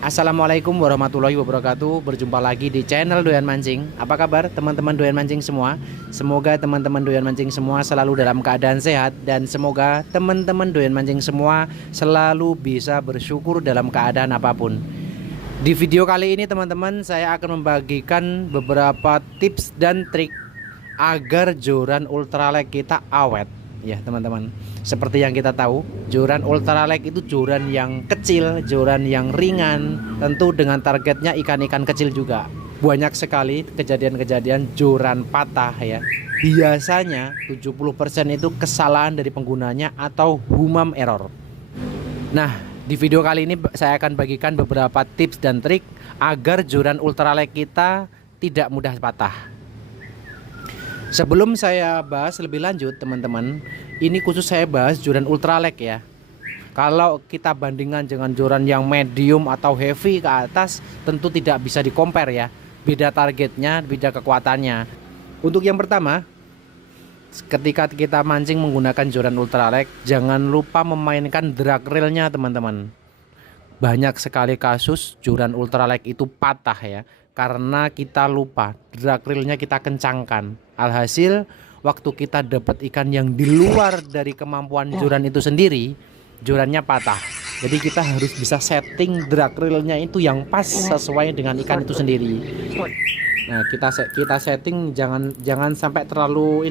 Assalamualaikum warahmatullahi wabarakatuh. Berjumpa lagi di channel Doyan Mancing. Apa kabar teman-teman Doyan Mancing semua? Semoga teman-teman Doyan Mancing semua selalu dalam keadaan sehat. Dan semoga teman-teman Doyan Mancing semua selalu bisa bersyukur dalam keadaan apapun. Di video kali ini teman-teman, saya akan membagikan beberapa tips dan trik agar joran ultralight kita awet. Ya teman-teman, seperti yang kita tahu, joran ultralight itu joran yang kecil, joran yang ringan, tentu dengan targetnya ikan-ikan kecil juga. Banyak sekali kejadian-kejadian joran patah ya. Biasanya 70% itu kesalahan dari penggunanya atau human error. Nah, di video kali ini saya akan bagikan beberapa tips dan trik agar joran ultralight kita tidak mudah patah. Sebelum saya bahas lebih lanjut teman-teman, ini khusus saya bahas joran ultralight ya. Kalau kita bandingkan dengan joran yang medium atau heavy ke atas, tentu tidak bisa di compare ya. Beda targetnya, beda kekuatannya. Untuk yang pertama, ketika kita mancing menggunakan joran ultralight, jangan lupa memainkan drag railnya teman-teman. Banyak sekali kasus joran ultralight itu patah ya, karena kita lupa drag railnya kita kencangkan. Alhasil waktu kita dapat ikan yang di luar dari kemampuan joran itu sendiri, jorannya patah. Jadi kita harus bisa setting drag railnya itu yang pas sesuai dengan ikan itu sendiri. Nah, kita setting jangan sampai terlalu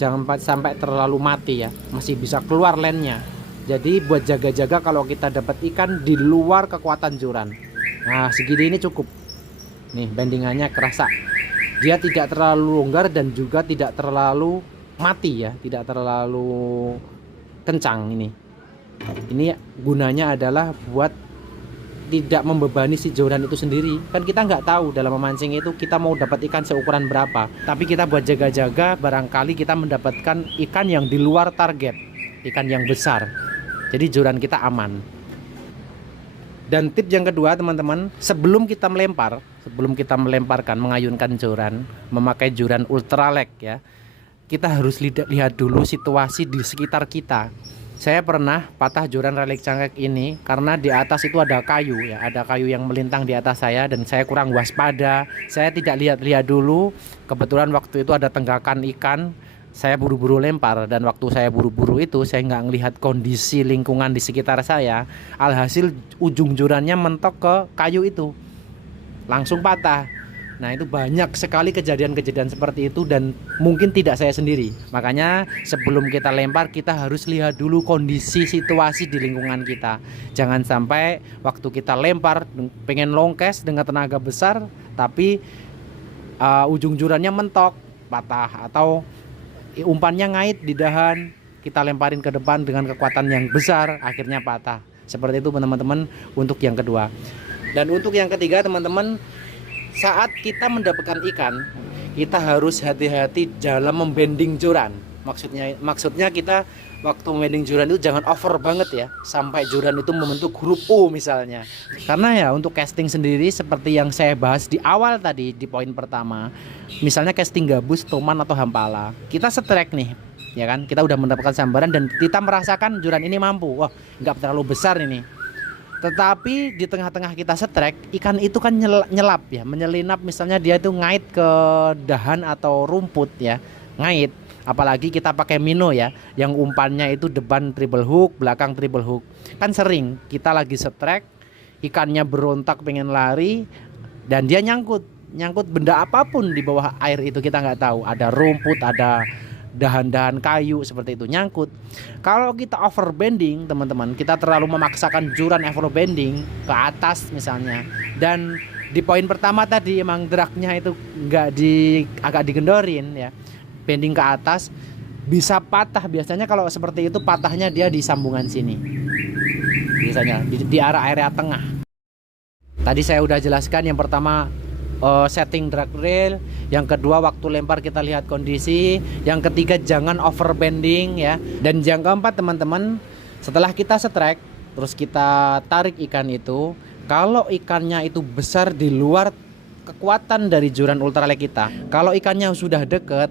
jangan sampai terlalu mati ya, masih bisa keluar lane-nya. Jadi buat jaga-jaga kalau kita dapat ikan di luar kekuatan joran. Nah, segini ini cukup. Nih, bendingannya kerasa. Dia tidak terlalu longgar dan juga tidak terlalu mati ya, tidak terlalu kencang ini. Ini gunanya adalah buat tidak membebani si joran itu sendiri. Kan kita nggak tahu dalam memancing itu kita mau dapat ikan seukuran berapa. Tapi kita buat jaga-jaga, barangkali kita mendapatkan ikan yang di luar target, ikan yang besar. Jadi joran kita aman. Dan tips yang kedua teman-teman, sebelum kita melemparkan, mengayunkan joran, memakai joran ultralight ya, kita harus lihat dulu situasi di sekitar kita. Saya pernah patah joran relic cangkek ini karena di atas itu ada kayu ya, ada kayu yang melintang di atas saya dan saya kurang waspada. Saya tidak lihat-lihat dulu, kebetulan waktu itu ada tenggakan ikan. Saya buru-buru lempar dan waktu saya buru-buru itu saya nggak ngelihat kondisi lingkungan di sekitar saya. Alhasil ujung jorannya mentok ke kayu itu, langsung patah. Nah, itu banyak sekali kejadian-kejadian seperti itu dan mungkin tidak saya sendiri. Makanya sebelum kita lempar kita harus lihat dulu kondisi situasi di lingkungan kita. Jangan sampai waktu kita lempar pengen longkes dengan tenaga besar tapi ujung jorannya mentok, patah, atau umpannya ngait di dahan, kita lemparin ke depan dengan kekuatan yang besar, akhirnya patah. Seperti itu teman-teman untuk yang kedua. Dan untuk yang ketiga teman-teman, saat kita mendapatkan ikan, kita harus hati-hati dalam membending joran. Maksudnya kita waktu membending joran itu jangan over banget ya, sampai joran itu membentuk huruf U misalnya. Karena ya untuk casting sendiri seperti yang saya bahas di awal tadi di poin pertama, misalnya casting gabus, toman atau hampala, kita strike nih ya kan, kita udah mendapatkan sambaran dan kita merasakan joran ini mampu, wah nggak terlalu besar ini. Tetapi di tengah-tengah kita strike, ikan itu kan nyelap ya, menyelinap, misalnya dia itu ngait ke dahan atau rumput ya, ngait. Apalagi kita pakai minnow ya, yang umpannya itu depan triple hook, belakang triple hook. Kan sering kita lagi strike, ikannya berontak pengen lari dan dia nyangkut benda apapun di bawah air itu, kita nggak tahu. Ada rumput, ada dahan-dahan kayu seperti itu nyangkut. Kalau kita overbending teman-teman, kita terlalu memaksakan joran overbending ke atas misalnya, dan di poin pertama tadi emang dragnya itu agak digendorin ya, bending ke atas, bisa patah. Biasanya kalau seperti itu patahnya dia di sambungan sini, biasanya di area tengah. Tadi saya udah jelaskan, yang pertama setting drag rail, yang kedua waktu lempar kita lihat kondisi, yang ketiga jangan overbending ya, dan yang keempat teman-teman, setelah kita strike terus kita tarik ikan itu, kalau ikannya itu besar di luar kekuatan dari joran ultralight kita, kalau ikannya sudah deket,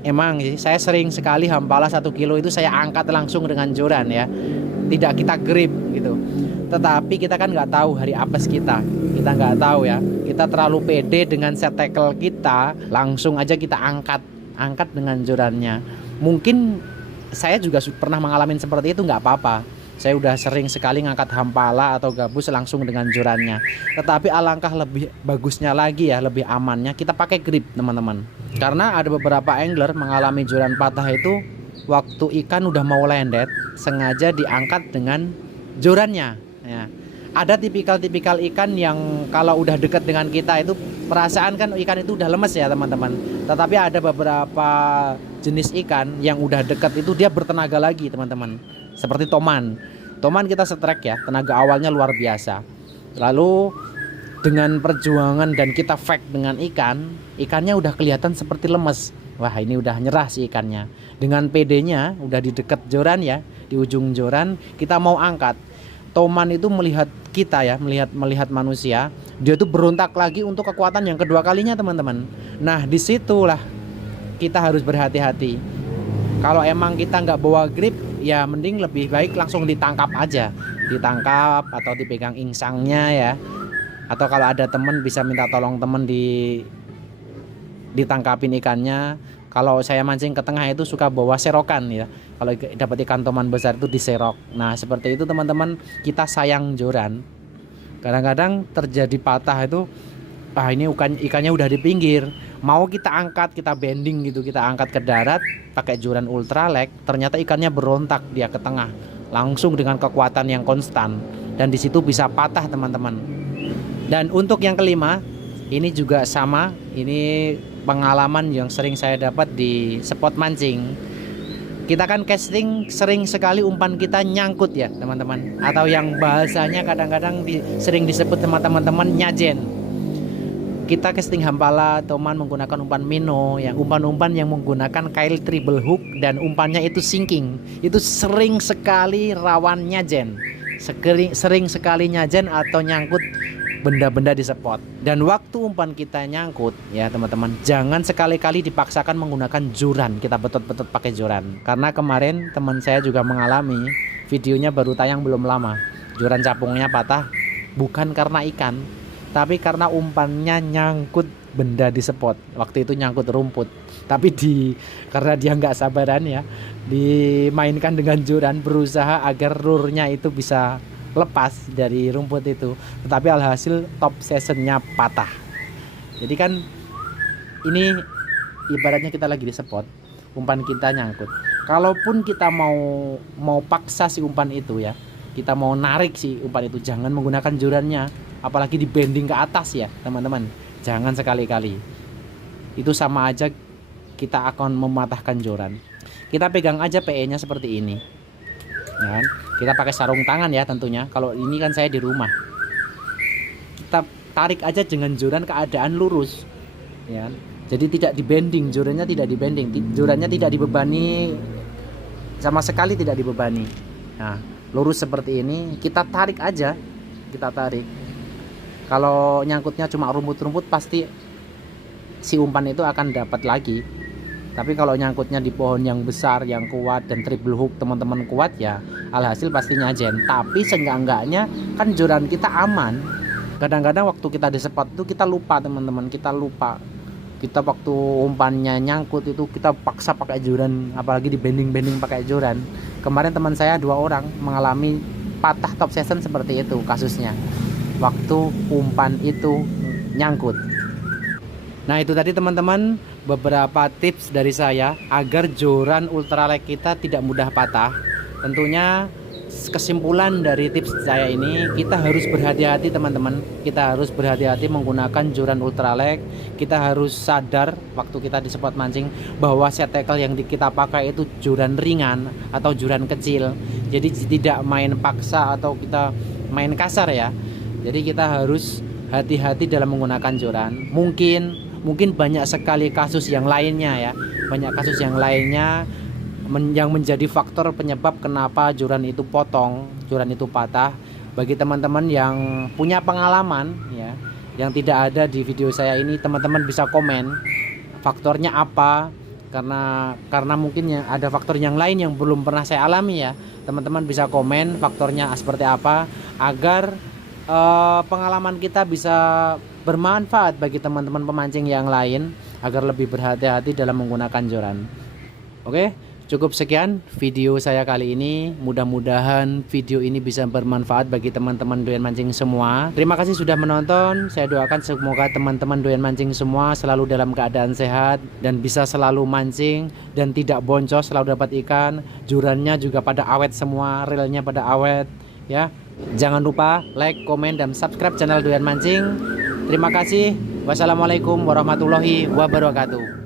emang sih saya sering sekali hampala 1 kilo itu saya angkat langsung dengan joran ya, tidak kita grip gitu. Tetapi kita kan nggak tahu hari apes kita nggak tahu ya, kita terlalu pede dengan set tackle kita, langsung aja kita angkat dengan jorannya. Mungkin saya juga pernah mengalami seperti itu, nggak apa-apa. Saya udah sering sekali ngangkat hampala atau gabus langsung dengan jorannya. Tetapi alangkah lebih bagusnya lagi ya, lebih amannya kita pakai grip teman-teman. Karena ada beberapa angler mengalami joran patah itu waktu ikan udah mau lendet, sengaja diangkat dengan jorannya ya. Ada tipikal-tipikal ikan yang kalau udah dekat dengan kita itu perasaan kan ikan itu udah lemes ya teman-teman. Tetapi ada beberapa jenis ikan yang udah dekat itu dia bertenaga lagi teman-teman. Seperti toman kita strike ya, tenaga awalnya luar biasa. Lalu dengan perjuangan dan kita fake dengan ikannya udah kelihatan seperti lemes. Wah, ini udah nyerah si ikannya. Dengan PD-nya udah di dekat joran ya, di ujung joran kita mau angkat. Toman itu melihat kita ya, melihat manusia, dia tuh berontak lagi untuk kekuatan yang kedua kalinya teman-teman. Nah disitulah kita harus berhati-hati. Kalau emang kita nggak bawa grip, ya mending lebih baik langsung ditangkap aja, ditangkap atau dipegang insangnya ya. Atau kalau ada temen bisa minta tolong temen ditangkapin ikannya. Kalau saya mancing ke tengah itu suka bawa serokan ya. Kalau dapat ikan toman besar itu diserok. Nah seperti itu teman-teman, kita sayang joran. Kadang-kadang terjadi patah itu, ini ikannya udah di pinggir, mau kita angkat, kita bending gitu, kita angkat ke darat pakai joran ultralek, ternyata ikannya berontak dia ke tengah, langsung dengan kekuatan yang konstan, dan disitu bisa patah teman-teman. Dan untuk yang kelima, ini juga sama, ini pengalaman yang sering saya dapat di spot mancing. Kita kan casting sering sekali umpan kita nyangkut ya teman-teman, atau yang bahasanya kadang-kadang sering disebut sama teman-teman nyajen. Kita casting hampala toman menggunakan umpan minnow, yang umpan-umpan yang menggunakan kail treble hook dan umpannya itu sinking, itu sering sekali rawan nyajen, sering sekali nyajen atau nyangkut benda-benda di spot. Dan waktu umpan kita nyangkut ya teman-teman, jangan sekali-kali dipaksakan menggunakan joran, kita betot-betot pakai joran. Karena kemarin teman saya juga mengalami, videonya baru tayang belum lama, joran capungnya patah bukan karena ikan, tapi karena umpannya nyangkut benda di spot. Waktu itu nyangkut rumput, tapi karena dia nggak sabaran ya, dimainkan dengan joran, berusaha agar lurnya itu bisa lepas dari rumput itu, tetapi alhasil top seasonnya patah. Jadi kan ini ibaratnya kita lagi di spot, umpan kita nyangkut. Kalaupun kita mau paksa si umpan itu ya, kita mau narik si umpan itu, jangan menggunakan jorannya, apalagi di bending ke atas ya teman-teman, jangan sekali-kali. Itu sama aja kita akan mematahkan joran. Kita pegang aja PE nya seperti ini ya kan? Kita pakai sarung tangan ya tentunya. Kalau ini kan saya di rumah, kita tarik aja dengan joran keadaan lurus ya kan? Jadi tidak dibending, jorannya tidak dibending, jorannya tidak dibebani sama sekali, tidak dibebani. Nah lurus seperti ini, kita tarik aja, kita tarik. Kalau nyangkutnya cuma rumput-rumput, pasti si umpan itu akan dapat lagi. Tapi kalau nyangkutnya di pohon yang besar, yang kuat, dan triple hook teman-teman kuat ya, alhasil pasti nyajen. Tapi seenggak-enggaknya kan joran kita aman. Kadang-kadang waktu kita di spot itu kita lupa teman-teman, kita lupa. Kita waktu umpannya nyangkut itu kita paksa pakai joran, apalagi di bending-bending pakai joran. Kemarin teman saya 2 orang mengalami patah top season seperti itu kasusnya, waktu umpan itu nyangkut. Nah itu tadi teman-teman beberapa tips dari saya agar joran ultralek kita tidak mudah patah. Tentunya kesimpulan dari tips saya ini, kita harus berhati-hati teman-teman. Kita harus berhati-hati menggunakan joran ultralek. Kita harus sadar waktu kita di spot mancing bahwa set tackle yang kita pakai itu joran ringan atau joran kecil. Jadi tidak main paksa atau kita main kasar ya. Jadi kita harus hati-hati dalam menggunakan joran. Mungkin banyak sekali kasus yang lainnya ya, banyak kasus yang lainnya yang menjadi faktor penyebab kenapa joran itu potong, joran itu patah. Bagi teman-teman yang punya pengalaman ya, yang tidak ada di video saya ini, teman-teman bisa komen faktornya apa, karena mungkin ya ada faktor yang lain yang belum pernah saya alami ya. Teman-teman bisa komen faktornya seperti apa agar pengalaman kita bisa bermanfaat bagi teman-teman pemancing yang lain agar lebih berhati-hati dalam menggunakan joran. Oke, cukup sekian video saya kali ini. Mudah-mudahan video ini bisa bermanfaat bagi teman-teman doyan mancing semua. Terima kasih sudah menonton. Saya doakan semoga teman-teman doyan mancing semua selalu dalam keadaan sehat dan bisa selalu mancing dan tidak boncos, selalu dapat ikan. Jorannya juga pada awet semua, reelnya pada awet ya. Jangan lupa like, komen, dan subscribe channel Doyan Mancing. Terima kasih. Wassalamualaikum warahmatullahi wabarakatuh.